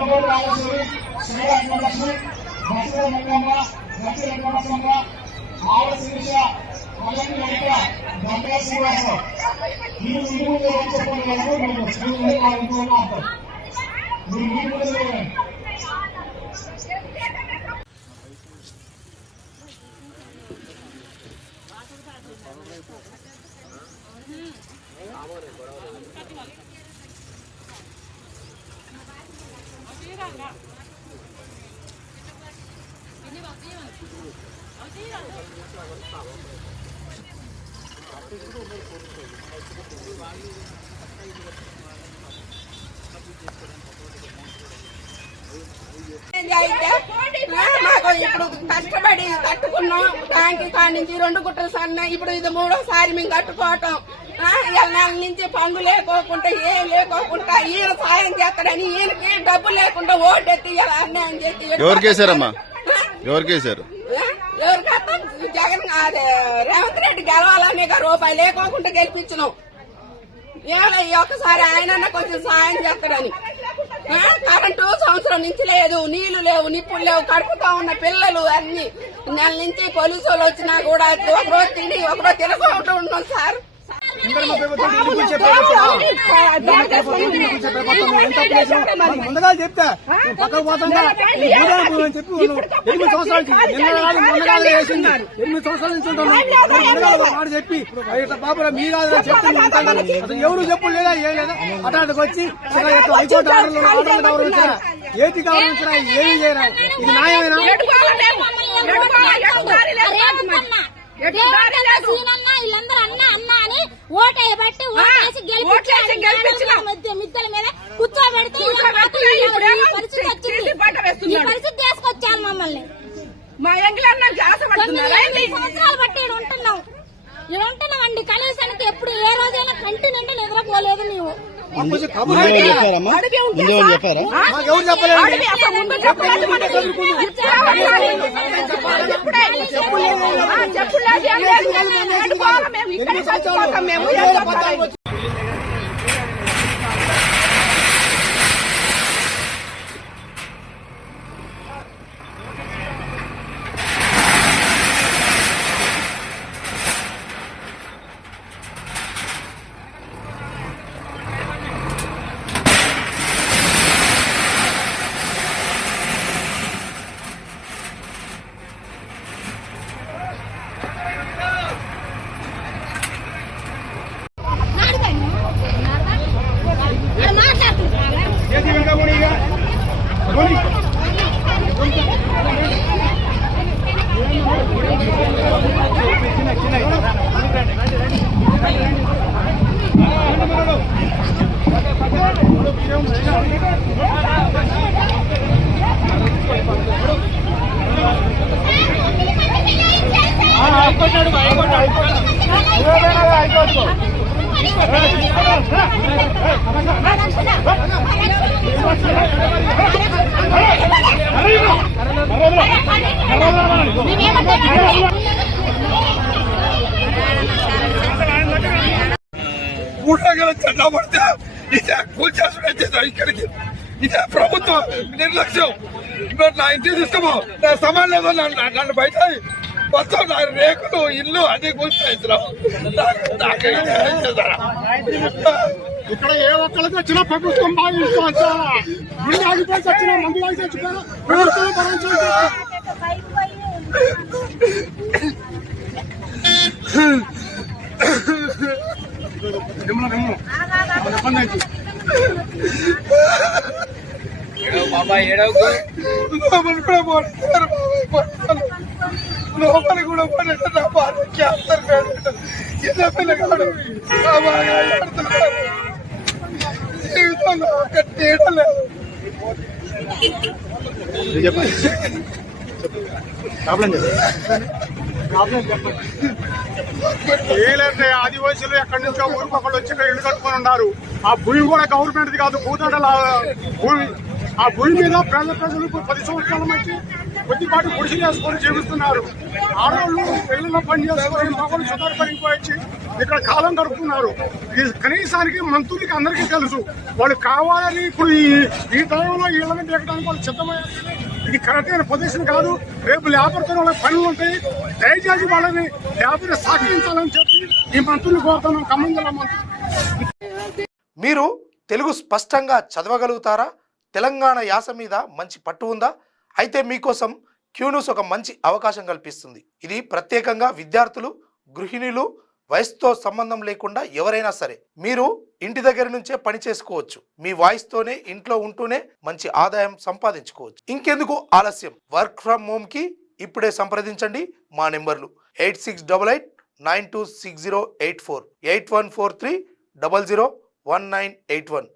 వెంకటూరు రాజేశ్వరి, శ్రీరామలక్ష్మి, దక్షిణ రంగమ్మ, దక్షిణ కోనసమ్మ, ఆడ శిరీష, కళ్యాణి వెంక, గంగా శ్రీనివాసరావు. ఈ ఇంటి ముందు చెప్పండి కదా, మేము స్కూల్ అంటాం. మీరు ఇంటి ముందు మాకు ఇప్పుడు కష్టపడి కట్టుకున్నాం. బ్యాంకు కాడి నుంచి 2 గుట్టలు సన్న, ఇప్పుడు ఇది 3వ సారి మేము కట్టుకోవటం. నెల నుంచి పనులు లేకోకుండా ఏం లేకోకుండా ఈయన సాయం చేస్తాడని ఈయనకి డబ్బు లేకుండా ఓటెత్తి అన్యాయం చేసి ఎవరికేసారమ్మా? ఎవరికేసారు? ఎవరికైతే జగన్ రేవంత్ రెడ్డి గెలవాలని రూపాయి లేకోకుండా గెలిపించినాం. ఒకసారి ఆయన కొంచెం సాయం చేస్తాడని. కరెంటు సంవత్సరం నుంచి లేదు, నీళ్లు లేవు, నిప్పులు లేవు, కడుపుతా ఉన్న పిల్లలు అన్ని. నెల నుంచి పోలీసు వాళ్ళు వచ్చినా కూడా ఒకరోజు తిని ఒకరోజు తినకుండా ఉన్నాం సార్. ముందుగా చెప్తా పక్కకు పోతుందా చెప్పి 8 సంవత్సరాల నుంచి ఉంటాను చెప్పి బాబు మీ కాదు చెప్తే ఎవరు చెప్పు లేదా ఏ లేదా అటాటకు వచ్చి హైకోర్టు ఆర్డర్లు వచ్చినా ఏటి కావాలన్నా ఏమి చేయరా? ఇది న్యాయమేనా? వీళ్ళందరూ అన్న అన్న అని ఓటేయబట్టి ఓటేసి మిద్దల మీద కూర్చోబెడితే పరిస్థితి తీసుకొచ్చాను మమ్మల్ని. 9 సంవత్సరాలు బట్టి ఉంటున్నాం అండి. కనీసానికి ఎప్పుడు ఏ రోజైనా కంటి నిండి నిద్రపోలేదు నీవు. చందా పడితే ఇదే కూల్ చేస్తున్నా ఇక్కడికి. ఇదే ప్రభుత్వం నిర్లక్ష్యం. నా ఇంటికి తీసుకోమో, నా సమాన్ లేదు, నన్ను బయట మొత్తం నా రేకులు ఇల్లు అన్ని కూల్చాయి. ఇక్కడ ఏ ఒక్కరికి వచ్చినా ప్రభుత్వం గుడి ఆగిపోయి వచ్చినా మంది వాయిస్ వచ్చిపోయినా ప్రభుత్వం లోపలి కూడా పడేట నా భార్య క్యాన్సర్ పేరు చిన్న పిల్లగాడు జీవితంలో ఒక తేడా లేదు. ఏలంటే ఆదివాసులు ఎక్కడి నుంచో ఊరికొకళ్ళు వచ్చి ఇల్లు కట్టుకొని ఉన్నారు. ఆ భూమి కూడా గవర్నమెంట్ కాదు, భూతాడల భూమి. ఆ భూమి మీద ప్రజలు 10 సంవత్సరాల నుంచి కొద్దిపాటి గుడిసెలు వేసుకొని జీవిస్తున్నారు. ఆడవాళ్ళు ఇళ్లలో పని చేసుకొని మగవాళ్ళు సుతారపరికి వచ్చి ఇక్కడ కాలం గడుపుతున్నారు. ఇది కనీసానికి మంత్రులకి అందరికీ తెలుసు. వాళ్ళు కావాలని ఇప్పుడు ఈ టైంలో ఇళ్లను దిగడానికి వాళ్ళు సిద్ధమయ్యారు. ఇది కరెక్ట్ అయిన పొజిషన్ కాదు. రేపు లేబర్తో వాళ్ళకి పనులు ఉంటాయి. దయచేసి వాళ్ళని లేబర్ సహకరించాలని చెప్పి ఈ మంత్రులు కోరుతున్నాం. ఖమ్మం జిల్లా మంత్రులు. మీరు తెలుగు స్పష్టంగా చదవగలుగుతారా? తెలంగాణ యాస మీద మంచి పట్టు ఉందా? అయితే మీకోసం క్యూన్యూస్ ఒక మంచి అవకాశం కల్పిస్తుంది. ఇది ప్రత్యేకంగా విద్యార్థులు, గృహిణులు, వయసుతో సంబంధం లేకుండా ఎవరైనా సరే మీరు ఇంటి దగ్గర నుంచే పని చేసుకోవచ్చు. మీ వాయిస్తోనే ఇంట్లో ఉంటూనే మంచి ఆదాయం సంపాదించుకోవచ్చు. ఇంకెందుకు ఆలస్యం? వర్క్ ఫ్రమ్ హోమ్ కి ఇప్పుడే సంప్రదించండి. మా నెంబర్లు 8688926084, 8143001981.